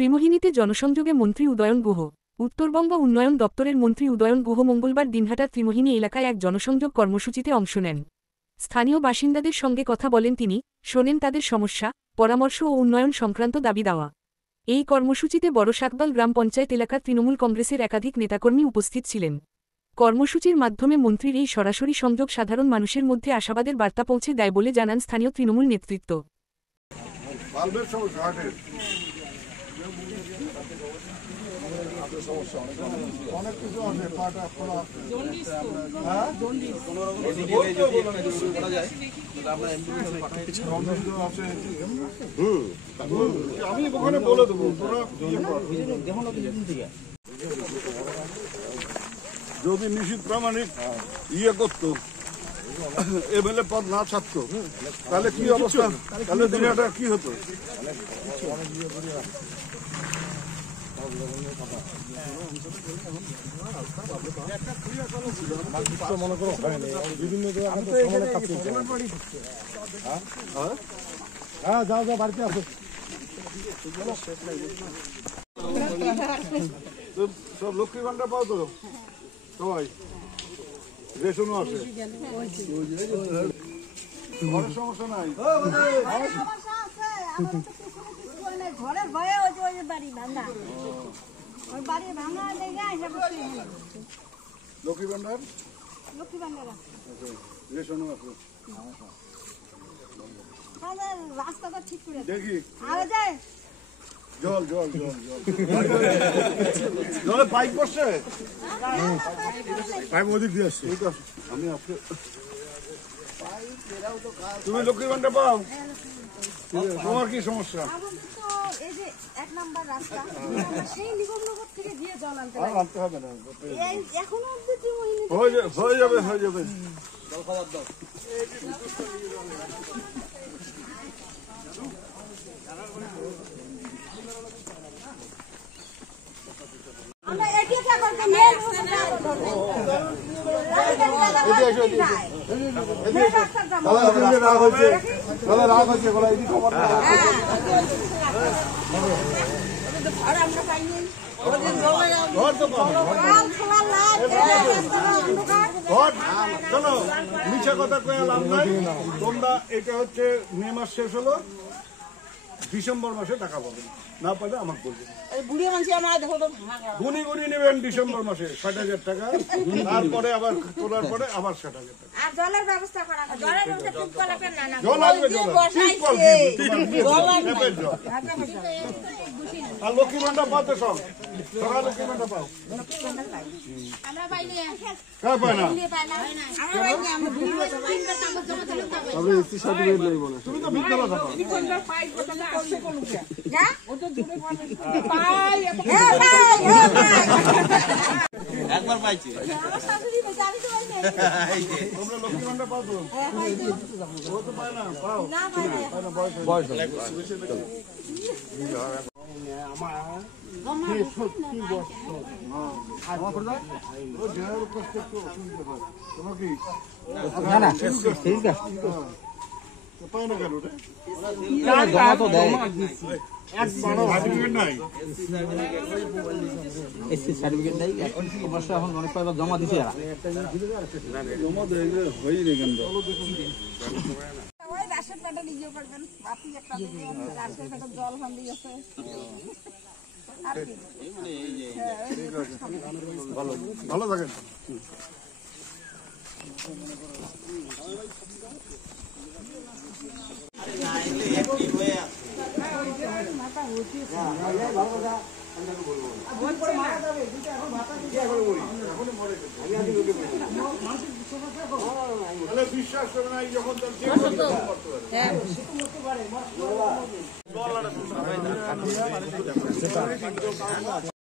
ত্রিমোহিনীতে জনসংযোগে মন্ত্রী উদয়ন গুহ। উত্তরবঙ্গ উন্নয়ন দপ্তরের মন্ত্রী উদয়ন গুহ মঙ্গলবার দিনহাটার ত্রিমোহিনী এলাকায় এক জনসংযোগ কর্মসূচিতে অংশ নেন। স্থানীয় বাসিন্দাদের সঙ্গে কথা বলেন তিনি, শোনেন তাদের সমস্যা, পরামর্শ ও উন্নয়ন সংক্রান্ত দাবি দাওয়া। এই কর্মসূচিতে বড় সাকবাল গ্রাম পঞ্চায়েত এলাকার তৃণমূল কংগ্রেসের একাধিক নেতাকর্মী উপস্থিত ছিলেন। কর্মসূচির মাধ্যমে মন্ত্রীর এই সরাসরি সংযোগ সাধারণ মানুষের মধ্যে আশাবাদের বার্তা পৌঁছে দেয় বলে জানান স্থানীয় তৃণমূল নেতৃত্ব। আমি ওখানে বলে দেবো যদি নিশ্চিত প্রামাণিক করতো, এমএলএ পদ না ছাড়তো, তাহলে কি অবস্থা, তাহলে দুনিয়াটা কি হতো? মনে করো বিভিন্ন হ্যাঁ যাও যাও বাড়িতে আসো। সব লক্ষ্মী ভান্ডার পাও তো সবাই, রেশনও আছে, ঘরের সমস্যা নাই? ঘরের ভয়ে ওই বাড়ি ভাঙা, ওই বাড়ি ভাঙা লক্ষ্মী ভান্ডার, লক্ষ্মী ভান্ডার রেশনও আছে। রাস্তাটা ঠিক করে দেখি আরে যায় জল জল জল জল জলে পাইপ বসছে, পাইপ ওদিক দিয়ে আসছে। আমি আসছে, তুমি লক্ষ্মী ভান্ডার পাও? তোমার কি সমস্যা? এই যে 1 নাম্বার রাস্তা, সেই নিগমনগর থেকে দিয়ে জল আনতে হবে না, এখনো অবধি হয়ে যাবে হয়ে যাবে। জল খাবার দাও। আমরা এটিকে করতে মেল মিছা কথা কয়ে লাভ নাই। তোমরা এটা হচ্ছে মে মাস শেষ হলো, ডিসেম্বর মাসে টাকা পাবেন, না পাবে আমাকে বলবেন। গুনি গুনি নেবেন ডিসেম্বর মাসে 60,000 টাকা, তারপরে আবার তোলার পরে আবার 60,000 টাকা। আর জলের ব্যবস্থা করা, জলের মধ্যে টিপকল আছে না না, জল আসবে, আর লক্ষ্মী ভান্ডার পাতে সব সকাল লক্ষ্মী ভান্ডার পাও? আমরা পাইনি, কার পায় না? আমরা পাইনি, আমরা তুমি তো বিদ্যালয় থাকো। একবার পাইছি, তোমরা লক্ষ্মী ভান্ডার পাও তো? ও তো পায় না, পাও বয়স পায় না কেন? জমা দিছে জল হান্দি আছে। ভালো থাকেন। বিশ্বাস করে না যখন তার